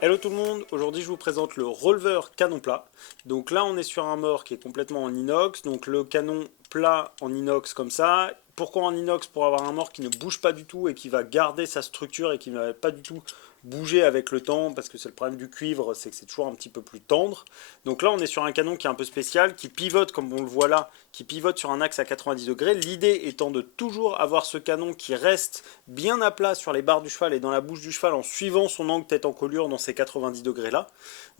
Hello tout le monde, aujourd'hui je vous présente le Rolver canon plat. Donc là on est sur un mort qui est complètement en inox, donc le canon plat en inox comme ça. Pourquoi en inox? Pour avoir un mort qui ne bouge pas du tout et qui va garder sa structure et qui ne va pas du tout bouger avec le temps, parce que c'est le problème du cuivre, c'est que c'est toujours un petit peu plus tendre. Donc là on est sur un canon qui est un peu spécial, qui pivote comme on le voit là, qui pivote sur un axe à 90 degrés. L'idée étant de toujours avoir ce canon qui reste bien à plat sur les barres du cheval et dans la bouche du cheval en suivant son angle tête en colure dans ces 90 degrés là.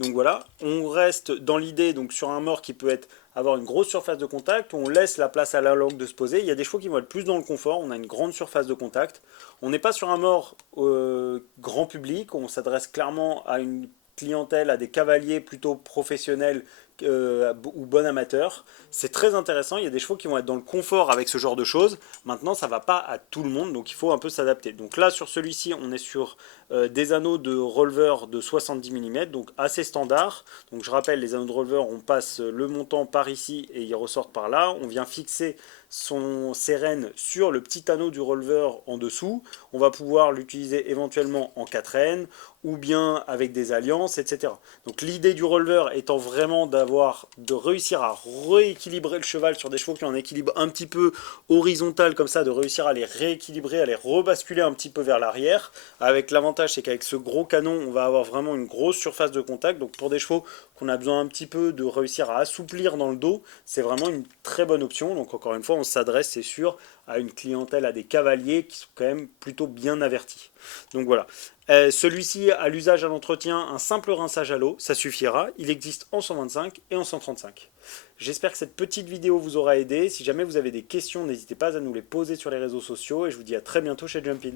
Donc voilà, on reste dans l'idée donc sur un mort qui peut avoir une grosse surface de contact, on laisse la place à la langue de se poser. Il y a des chevaux qui vont être plus dans le confort, on a une grande surface de contact. On n'est pas sur un mort grand public, on s'adresse clairement à une clientèle, à des cavaliers plutôt professionnels ou bon amateur. C'est très intéressant, il y a des chevaux qui vont être dans le confort avec ce genre de choses. Maintenant, ça ne va pas à tout le monde, donc il faut un peu s'adapter. Donc là, sur celui-ci, on est sur des anneaux de Rolver de 70 mm, donc assez standard. Donc je rappelle, les anneaux de Rolver, on passe le montant par ici et ils ressortent par là. On vient fixer ses rênes sur le petit anneau du Rolver en dessous. On va pouvoir l'utiliser éventuellement en 4 rênes ou bien avec des alliances, etc. Donc l'idée du Rolver étant vraiment de réussir à rééquilibrer le cheval sur des chevaux qui ont un équilibre un petit peu horizontal comme ça, de réussir à les rééquilibrer, à les rebasculer un petit peu vers l'arrière. Avec l'avantage, c'est qu'avec ce gros canon, on va avoir vraiment une grosse surface de contact. Donc pour des chevaux qu'on a besoin un petit peu de réussir à assouplir dans le dos, c'est vraiment une très bonne option. Donc encore une fois, on s'adresse, c'est sûr, à une clientèle, à des cavaliers qui sont quand même plutôt bien avertis. Donc voilà. Celui-ci, à l'usage à l'entretien, un simple rinçage à l'eau, ça suffira. Il existe en 125 et en 135. J'espère que cette petite vidéo vous aura aidé. Si jamais vous avez des questions, n'hésitez pas à nous les poser sur les réseaux sociaux. Et je vous dis à très bientôt chez Jumpin.